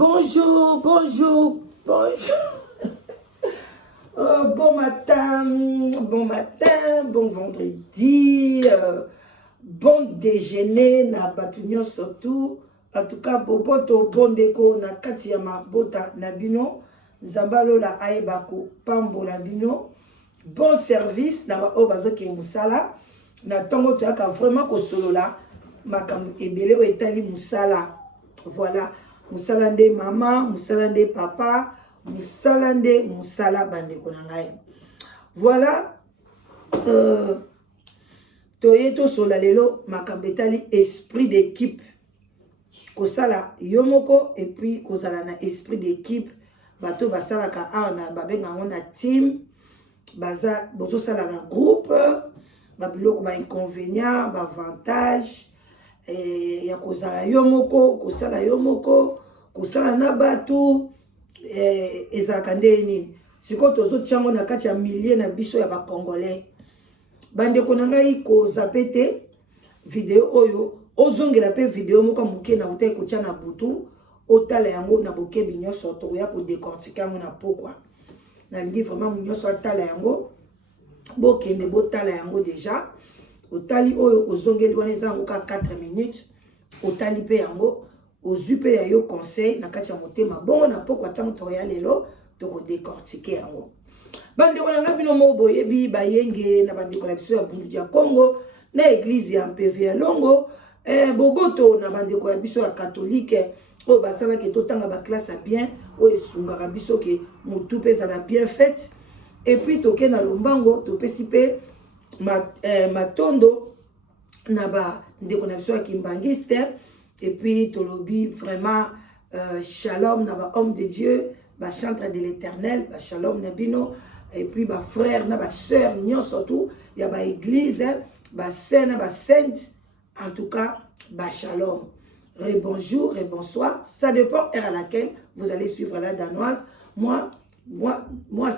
Bonjour, bonjour, bonjour. Bon matin, bon vendredi, bon déjeuner, na batunyo surtout. En tout cas, boboto bon déco na kati ya mabota na bino, zambalo la aebako pambo la bino. Bon service na ba obazo ke musala. Na tongo to yaka vraiment ko solola makambo ebele o etali musala. Voilà, musala nde mama, musala nde papa, musala nde musala bande konangai. Voilà, toyeto sola lelo makambo etali esprit d'équipe. Kosala yomoko et puis kozala na esprit d'équipe. Bato basala ka ana babenga ngona team. Baza bozo sala na groupe. Babiloko ba inconvénient, ba avantage. Ya kozala yomoko, kosala yomoko, kosala na bato. Ezaka nde nini. Siko tozo tiango na kati ya milliers na biso ya ba Congolais. Bande konangai ko zapete video oyo. Ozongela pe video moka muke na utai kotia na butu. Otala yango na bokebi nyoso to ya ko décortiquer yango na pokwa. Na lingi vraiment nyoso atala yango. Bokende botala yango déjà. Otali oyo ozongeli wana eza yango ka 4 minutes. Otali pe yango. Ozwi pe ya yo conseil na kati ya motema. Bongo na pokwa tango to ya lelo to ko décortiquer yango. Bande wana ngabino mo boyebi bayenge na bande kona biso ya bundu ya Congo na église ya MPV ya Longo. Boboto na bandeko ya biso ya catholique o basala ke totanga ba classe bien o esungaka biso ke mutu peza na bien fait et puis toke na lombango topesi pe matondo na ba ndeko na biso ya kimbangiste et puis tolobi vraiment shalom na ba homme de Dieu ba chantre de l'Éternel ba shalom na bino et puis ba frère na ba sœur nyonso tout ya ba église ba saint na ba sainte. En tout cas, bah shalom, bonjour et bonsoir. Ça dépend heure à laquelle vous allez suivre la danoise. Moi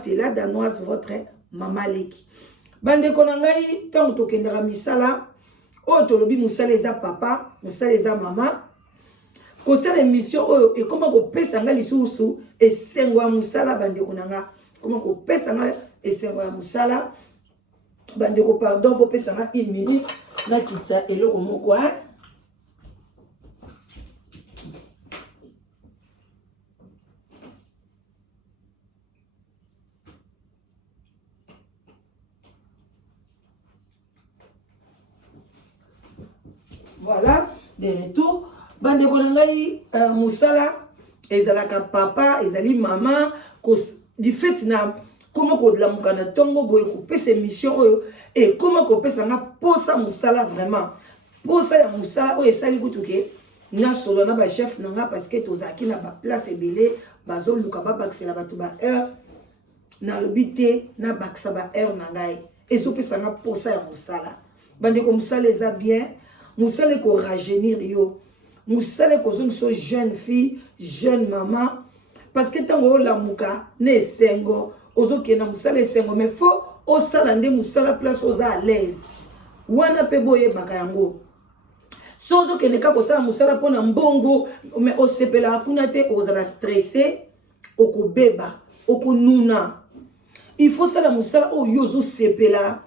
c'est la danoise, votre maman Leki. Bande konangai, tant to kendera misala, o to lobi musala eza papa, musala eza mama. Ko sala émission oyo et comment ko pesa nga lisusu et sengwa musala bande konanga. Comment ko pesa nga et sengwa musala. Bande ko pardon pour pesa nga 1 minute. Na kitsa eloko moko hein. Voilà, de retour. Bande konangai musala ezalaka papa, ezali mama du fait na comment ko la mukana tongo boye ko pesa mission oyo et comment ko pesa na posa musala vraiment posa ya musala oyo esali kutuke na solo na ba chef nanga parce que tozaki na ba place ebele bazo luka ba bakisela bato ba heure na lobité na bakisa ba heure na ngai ezo pesa na posa ya musala bande ko musala eza bien musala ko rajeunir yo musala ko zo jeune fille jeune maman parce que tango la muka ne sengo ozoke na musala esengo mais faut osala nde musala place oza à l'aise wana pe boye baka yango so ozoke ne ka kosala musala pona mbongo mais osepela kuna te ozala stressé okobeba okonuna il faut sala musala oyo ozosepela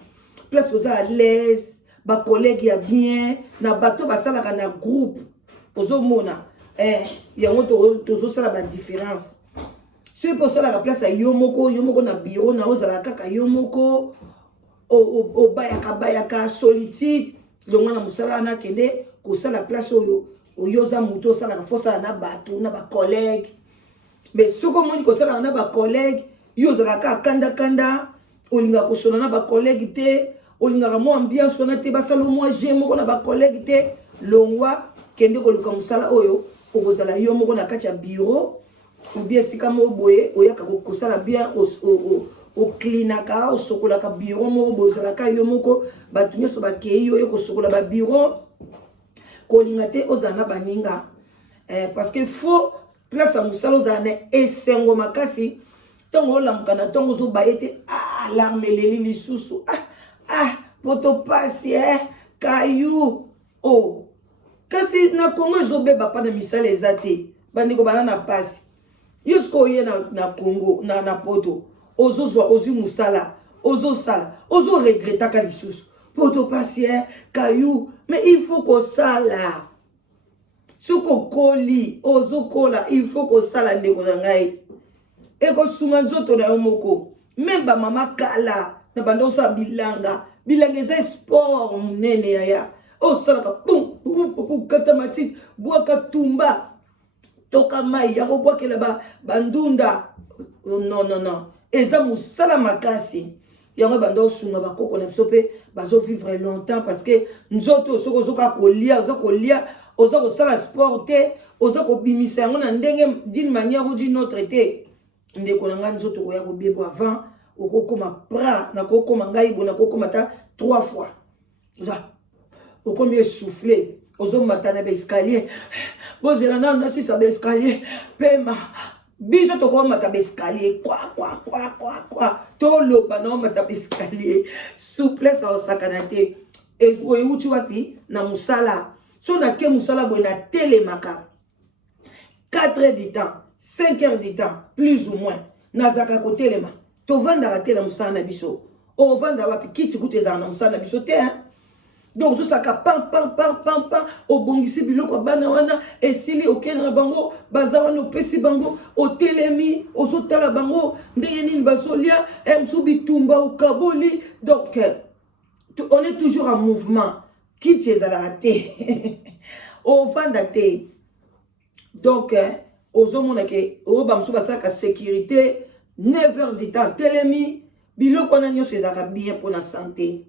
place oza à l'aise ba collègue ya bien na bato basalaka na groupe ozomona yango tozosala ba différence. Si vous avez la place à yomoko na bureau na ozala kaka yomoko o bayaka solitude longa na musala na kende ko sala place oyo oyoza muto sala na fosa na bato na ba collègue mais soko moni ko sala na ba collègue yozala ka kanda olinga ko sona na ba collègue te olinga mo ambiance na te basalo mo jemo na ba collègue te longwa kende ko luka musala oyo okozala yomoko na kati ya bureau. Ou bien si comme au boye, ou yaka kosala bien au clinaka, au sokola ka bureau mo bozala ka yomoko batunyo so bakei yo ko sokola ba bureau ko lingate ozana baninga parce que faut place à musalo zana esengo makasi tongo la mukana tongo zo bayete alarme leli lisusu poto pasi caillou kasi na Congo zo beba pa na misala ezate bandeko bana na pasi yosko ye na Congo na poto ozozwa ozu musala ozosala ozo regretta ka lisusu poto pasi kayu mais il faut que sala soko koli ozokola il faut que sala ndeko na ngai eko sunga nzoto na yo moko même ba mama kala na bando sa bilanga eza sport munene ya osalaka pum pum pum kata matiti bwaka tumba toka mai ya kobwakela bandunda non eza musala makasi yango bando sunga bakoko na biso pe bazo vivre longtemps parce que nzoto soko zoka kolia ozo kosala sport te ozo kobimisa yango na ndenge d'une manière ou d'une autre te ndeko na nga nzoto koya kobebo avant okokoma pra na kokoma ngai bona kokoma ta 3 fois za okomi essoufflé ozo matana ba escalier bozela na sisa ba escalier pema biso tokoma ta ba escalier kwa toloba na mata ba escalier souplesse au sakanate et outi wapi na musala so na ke musala bo na telemaka 4 heures du temps 5 heures du temps plus ou moins nazaka ko telema to vanda la tela musala na biso o vanda wapi kiti kuteza na musala na biso te donc tout ça ka pam o bongisi biloko bana wana esili okena na bango baza wana opesi bango o telemi ozotala bango ndenge nini bazolia msubi tumba ukaboli donc on est toujours en mouvement kiti ezala te o vanda te donc ozomona ke o bamsu basaka sécurité 9 heures du temps telemi biloko na nyonso ezaka bien pour la santé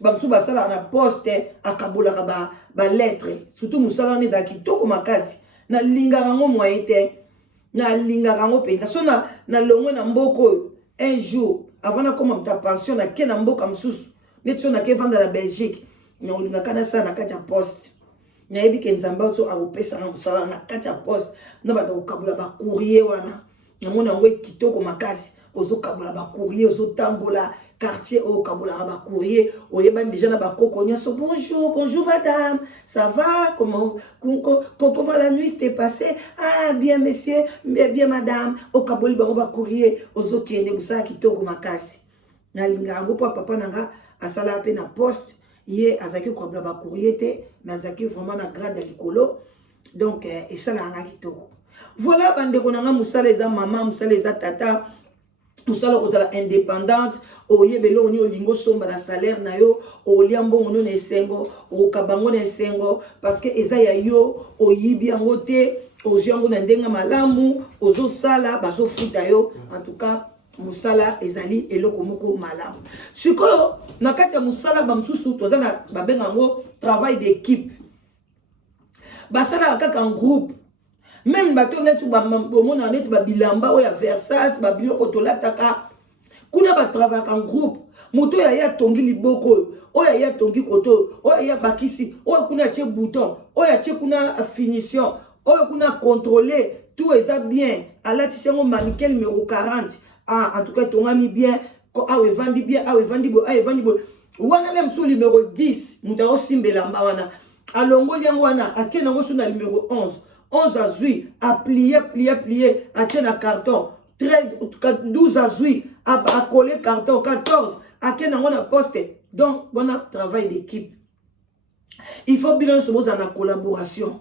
bamsu basala na poste akabolaka ba lettre surtout musala ne za kitoko makasi na lingaka ngo moyen te na lingaka ngo penza so na longwe na mboko un jour avant na koma mta pension na ke na mboka msusu netso na ke vanda la Belgique na lingaka na sana kati ya poste na yebi ke nzamba oto akopesa na musala na kati ya poste na bata kokabula ba courrier wana na mona ngwe kitoko makasi ozo kabula ba courrier ozo tambola quartier au kabula ba courrier oyeba déjà na ba koko nyoso bonjour madame ça va comment la nuit s'est passée ah bien monsieur bien madame au kabuli ba courrier ozo kende busaka kitoko makasi na linga ngo papa nanga asala pe na poste ye azaki ko ba courrier te mais azaki vraiment na grade ya likolo donc et ça la nga kitoko voilà bande ko nanga musala eza mama musala eza tata musala kozala indépendante oyebelo oni olingo somba na salaire na yo olia mbongo no na esengo okabango na esengo parce que eza ya yo oyibi yango te ozwi yango na ndenga malamu ozosala bazofuta yo en tout cas musala ezali eloko moko malamu sikoyo na kati ya musala bamsusu toza na babenga yango travail d'équipe basala kaka en groupe même bato netu bomona netu babilamba oya Versace babiloko tolataka kuna ba travailler en groupe moto ya tongi liboko oya ya tongi koto oya ya bakisi oya kuna tie bouton oya tie kuna finition oya kuna contrôler tout est bien alati sengo mannequin numéro 40 en tout cas tongami bien awe vandi bien awe vandi bo wana le mso numéro 10 muta osimbela mba wana alongoli yango wana akena ngo suna numéro 11 à zui à plier à tirer un carton 12 à zui à coller carton 14 à quel on a posté donc on a travail d'équipe il faut bien se poser en collaboration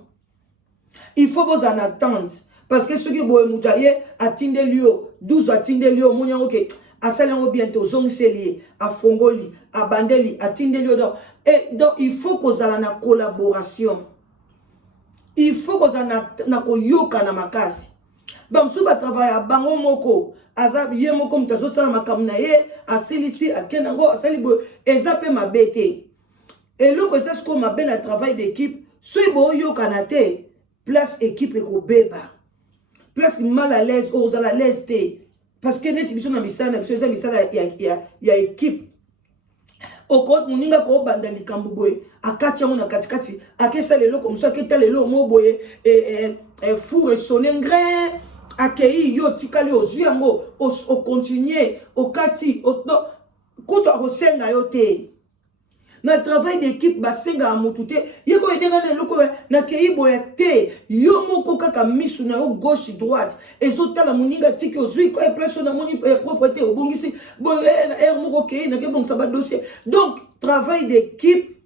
il faut vous en attendre parce que ceux qui vont moutailler atteindre lieu 12 atteindre lieu mon yango que à ça là bientôt zongeli à fongoli à bandeli atteindre lieu donc il faut que vous allez en collaboration. Il faut que na koyoka na makasi. Bamsu ba travail a bango moko, azab ye moko mtazo sala makamna ye, asilisi akenango asalibo ezape mabete. Et loko ça ce qu'on appelle un travail d'équipe, sui bo yoka na te, place équipe ko beba. Place mal à l'aise aux à l'aise te. Parce que net biso na misana, biso misana ya équipe. Oko muninga ko banda likambo boye akati yango na katikati akesa lelo comme ça aketa lelo mo boye four sonner grain akei yo tikali ozwi yango o continuer okati kuto akosenga yo te na travail d'équipe basenga amutute yeko edenga na loko na keibo ya te yo moko kaka misu na yo gauche droite ezotala moninga tiki ozwi ko place na moni propreté obongisi boye na air moko kei na ke bongisa ba dossier. Donc travail d'équipe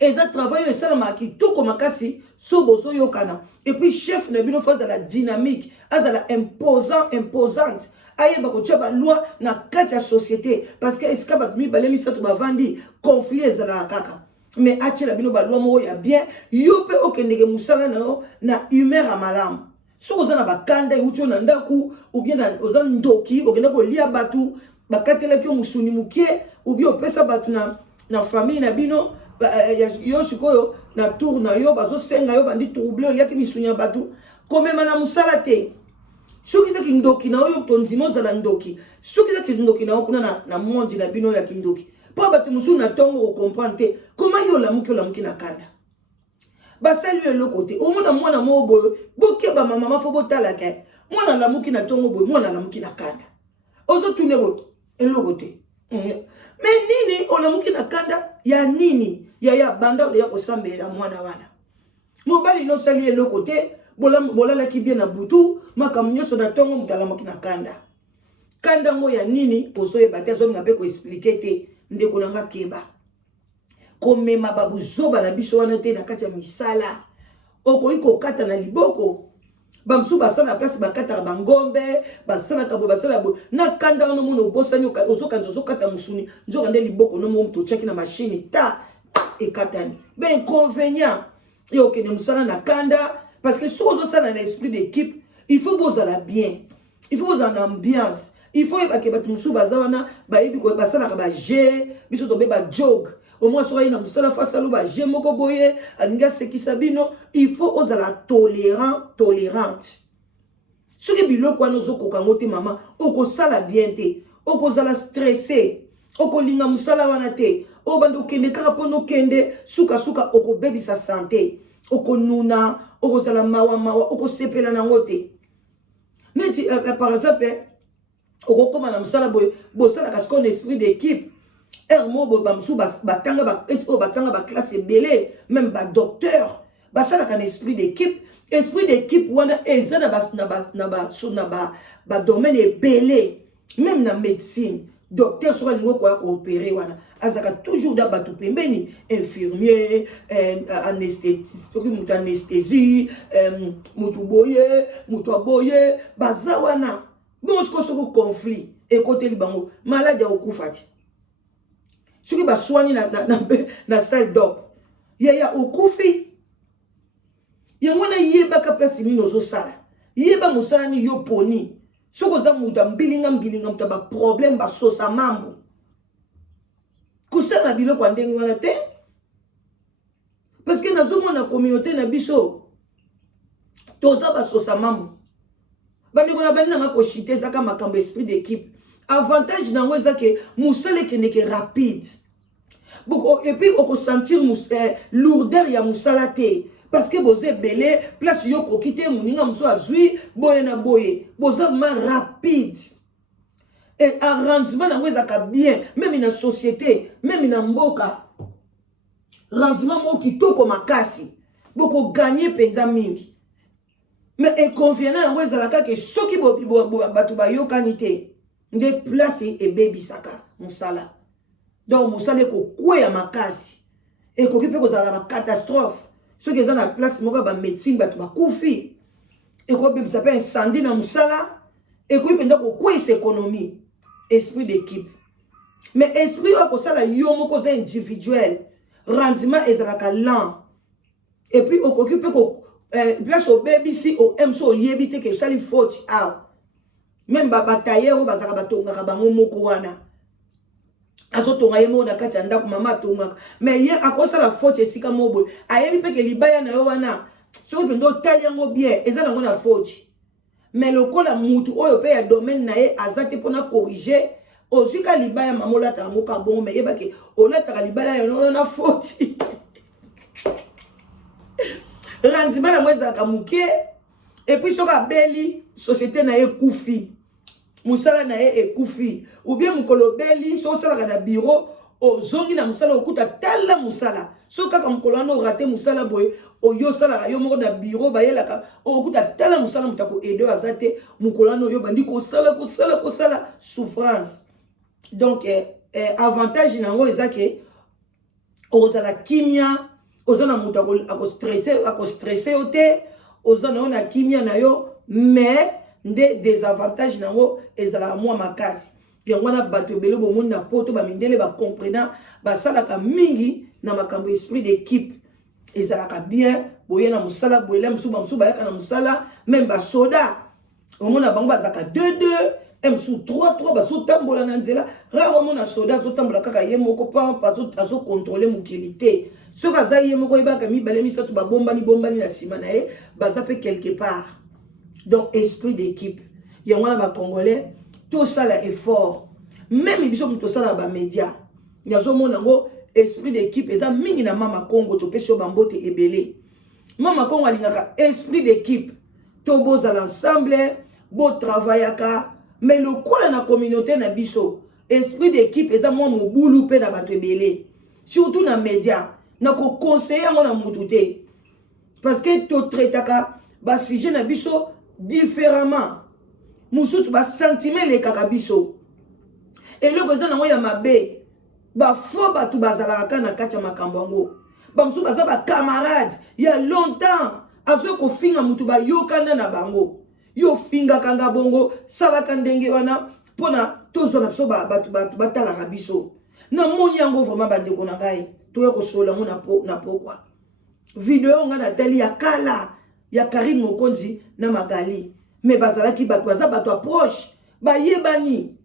eza travail esalama kitoko makasi so bozo yokana. Et puis chef na bino face à la dynamique azala imposante ayeba kotia ba loi na kati ya société parce que esika ba mibale misato bavandi conflit ezala kaka mais atia bino ba loi moko ya bien yo pe okendeke musala na yo na humeur à malamu so ozana bakanda uti na ndaku ou bien oza ndoki okenda kolia batu bakatelaki musuni mukie ou bien opesa batu na famille na bino yo sikoyo na tour na yo bazo senga yo bandi trouble oliaki misuni ya batu komema na musala te. Soki za kindoki na oyo tonzimo za ndoki. Soki za kindoki na okuna na mondi na bino ya kindoki. Po batu musu na tongo ko comprendre comment yo la muki na kanda. Ba saluer le côté. O mona mwana mo boyo, boke ba mama fo botala ke. Mwana la muki na tongo boyo, mwana la muki na kanda. Ozo tune bo elo côté. Mais nini o la muki na kanda ya nini? Ya banda ya ko sambela mwana wana. Mobali no saluer le côté. Bola la ki bien na butu makamnyo so na tongo mutala makina kanda kanda ngo ya nini ozoye batezo ngabe ko expliquer te ndeko nanga keba komema babu zoba na biso wana te na kati ya misala okoyi kokata na liboko bamsu basala na place bakata bangombe basala kabo basala bo na kanda no muno bosani ozokata musuni nzoka nde liboko no mu to cheki na machine ta ekatani ben inconvénient yo kene musala na kanda. Parce que si on a un esprit d'équipe, il faut que la bien. Il faut que une ambiance. Il faut que vous bazana ba yebi ko basala ka ba je, biso to be ba joke. Au moins so ina musala face à ba je moko boye, aninga sekisabino, il faut oza la tolérante. Ce que biloko no zoko kangote mama, oko sala bien te, oko zala stressé, oko linga musala wana te, o bando kende kaka pono kende, suka oko bebi sa santé, oko nuna oko sala mawa oko sepela na ngote neti par exemple oko koma na musala boy bosala parce qu'on esprit d'équipe mo bo bamsu batanga ba classe belé même ba docteur basala kan esprit d'équipe wana ezana ba domaine belé même na médecine docteur sera lingo ko opérer wana azaka toujours da batu pembeni infirmier anesthésie mutu boye baza wana bon soko conflit et côté libango malade ya okufati soki baswani na salle d'op ya okufi yango na yeba ka place ni nozo sala yeba musala ni yo poni soko za muta mbilinga muta ba problème ba sosa mambo kusala biloko kwa ndenge wana te parce que nazomo na communauté na biso toza ba sosa mambo bandeko na bani na ko chite zaka makambo esprit d'équipe avantage nango ezake musala keneke rapide beaucoup et puis on sentir lourdeur ya musala te. Parce que vous êtes belé, place yo kokite muninga mso azui, boye na boye. Vous êtes rapide. Et arrangement na wezaka bien, même dans la société, même dans mboka. Rendement mo kitoko makasi. Boko gagner penda mingi. Mais inconvénient na wezaka ke soki batu ba yo kanite. Nde place et baby saka musala. Donc musala ko kwea makasi. Et ko kipe ko za la catastrophe. Ceux qui sont dans la place, ils ont médecine, ils ont koufi. Et ils s'appelle incendie dans musala. Et ils ont économie. Esprit d'équipe. Mais esprit pour ça, il y a individuel. Rendement est lent. Et puis on occupe place au baby si au MSO yébite que ça lui faut. Même bataille ou bazarabatonga bango wana. Azotonga yemo na kati anda ku mama tonga mais ye akosa la faute esika mobo ayebi pe ke libaya na yo wana so pendo taliango bien ezala ngona faute mais lokola mutu oyo pe ya domaine na ye azate pona corriger ozika libaya mamola ta moka bon mais yeba ke olata libaya yo na faute rendima na mweza kamuke et puis soka beli société na ye kufi musala na ye ekufi ou bien mukolobeli so sala na bureau ozongi na musala okuta tala musala so kaka mokolo wana orate musala boye oyo salaka yo moko na bureau bayelaka okuta tala musala mutako edo azate mokolo wana oyo bandi kosala souffrance. Donc avantage nango ezake ozala kimia ozana mutu akostresse yo te ozana ona kimia na yo mais nde désavantage nango ezala mwa makasi yango na bato ebele bomoni na poto bamindele bacomprenant basalaka mingi na makambo esprit d'équipe ezalaka bien boye na musala boyela mosusu bayaka na musala même basoda omona bango bazalaka 2-2 msu 3-3 bazotambola na nzela rare omona soda azotambola kaka ye moko pa azokontrole mokili te soki aza ye moko yebaka mibale misato bombani na nsima na ye baza mpe quelque part. Donc esprit d'équipe yango na bacongolais tosala effort même biso moto tosala bamédia nazomona ngo esprit d'équipe eza mingi na mama Congo topesi yo bambote ebele mama Congo alingaka esprit d'équipe to bozala ensemble botravaillaka mais lokola na communauté na biso esprit d'équipe eza mwa mobulu mpe na bato ebele surtout na média na koconseille yango na mutu te parce que totraitaka basujet na biso différemment mususu basentiment elekaka biso eloko eza nango ya mabe bafo bato bazalaka na kati ya makambo yango bamosusu baza bacamarade ya longtemps azoya kofinga mutu bayokana na bango yo fingaka nga bongo salaka ndenge wana mpona tozwa na biso bato batalaka biso na moni yango vraiment bandeko na ngai toya kosola yango na pokwa video nga natali ya kala ya Karine Mokonzi na Magali mais bazalaki bato baza bato approche bayebani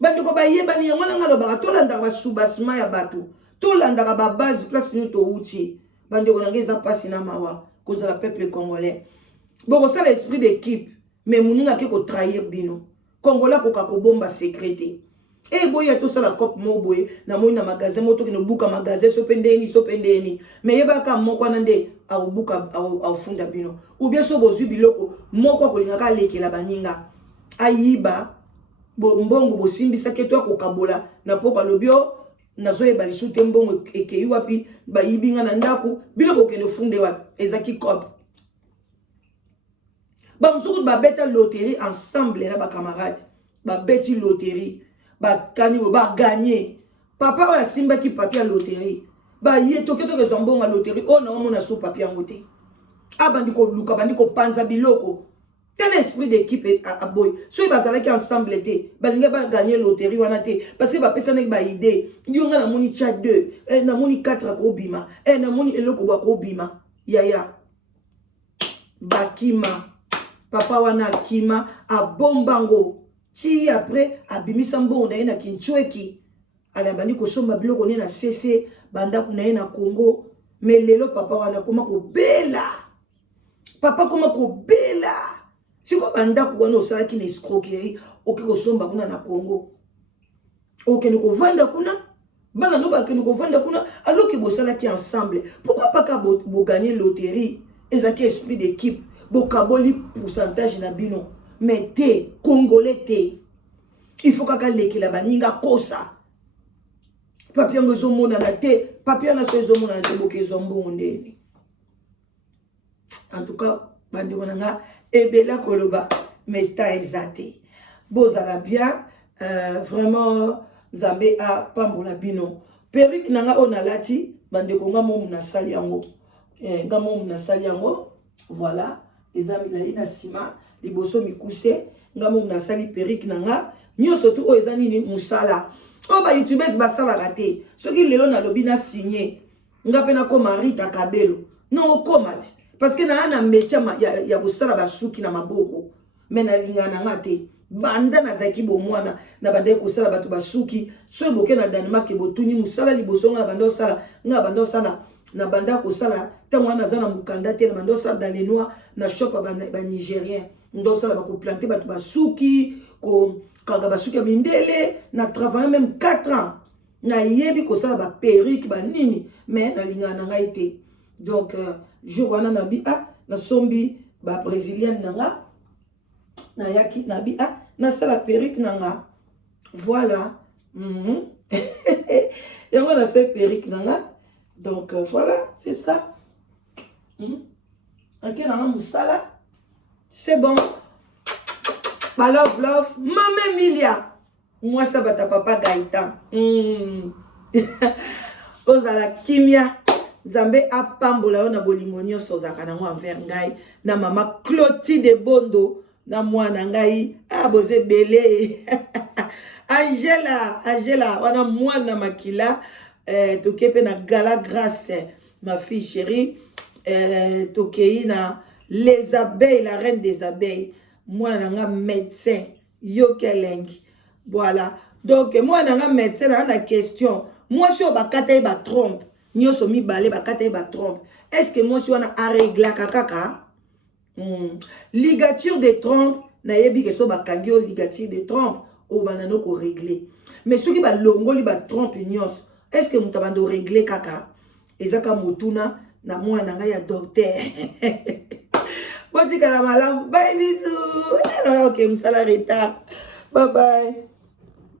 bandeko bayebani yango na ngalobaka tolandaka basubasima ya bato tolandaka babase place nio touti bandeko na ngai eza mpasi na mawa kozala peuple congolais bokosala esprit d'équipe mais moninga ake kotrahir bino congolais akoka kobomba secrete boya tosala cope mo boye na moi na magasin mo tokino buka magasin so pendeni mais yebaka moko wana nde abuka afunda bino ou bien so bozwi biloko moko akolingaka alekela baninga ayiba mbongo bosimbisa ke to akokabola na poko alobio nazoyeba lisu te mbongo ekei wapi bayibinga na ndako biloko okende funde wapi ezaki cope bamosuku babeta loterie ensemble na bacamarade babeti loterie bakani baganye papa oyo asimbaki papier ya loterie baye toke ezwa mbongo ya loterie oyo na omona so papier yango te abandi koluka bandi kopanza biloko tel esprit d'équipe aboy soki bazalaki ensemble te balingi baganye loterie wana te parce que bapesanaki baide yo nga namoni tia 2 namoni 4 akobima namoni eloko bakobima yaya bakima papa wana akima abombango ti après abimisa mbongo na ye na Kinshweki alabandi kosomba biloko ne na CC bandako na ye na Congo mais lelo papa wana koma kobela siko bandako wana osalaki na escroquerie oke kosomba kuna na Congo okende kovanda kuna bana no bakende kovanda kuna alors que bosalaki ensemble pourquoi pas ka bo gagner loterie ezaki esprit d'équipe bokaboli pourcentage na bino mais te congolais te il faut kaka lekela baninga kosa papier ngo zomona na te papier na so zomona na te bokezwa mbongo ndeni en tout cas bandi wananga ebela koloba meta ezate bozala bien vraiment nzambe a pambola bino perruque nanga ona lati bande ko nga mo na sali yango nga mo na sali yango voilà eza milali na sima liboso mikuse nga mo na sali perruque nanga nyoso tu o eza nini musala o ba youtubers basala raté soki lelo na lobi na signé nga pena ko Marita Kabelo non komati parce que na ana métier ya kosala basuki na maboko mais na lingana ngate banda na zaki bo mwana na bande kosala batu basuki so boke na Danemark botuni musala liboso nga banda osala nga banda osala na banda kosala tango na zana mukanda te na banda osala dans les noirs na shop ba nigérien ndo osala ba ko planter batu basuki ko kaga basuki ya mindele na travailler même 4 ans na yebi kosala ba perruque ba nini mais na lingana ngaite donc jour wana na bi na sombi ba brésilienne nanga na yaki na bi na sala perruque nanga voilà yango na se perruque nanga donc voilà c'est ça ok nanga musala c'est bon ma love maman Emilia moi ça va ta papa Gaëtan ozala kimia Nzambe apambola na bolingo nyonso ozaka nango envers ngai na mama Clotilde Bondo na mwana ngai boze belé Angela wana mwana makila tokepe na gala grâce ma fille chérie tokei na les abeilles la reine des abeilles mwana nanga médecin yokelengi voilà donc mwana nanga médecin na question moi si bakata ba trompe nyoso mibale bakata ba trompe est-ce que moi si wana a régler kaka ligature de trompe na yebi que so bakangi ligature de trompe o banano ko régler mais soki ba longoli ba trompe nyos est-ce que mutabando régler kaka ezaka mutuna na mwana nga ya docteur botika la malamu bye bisous ok musala retard bye bye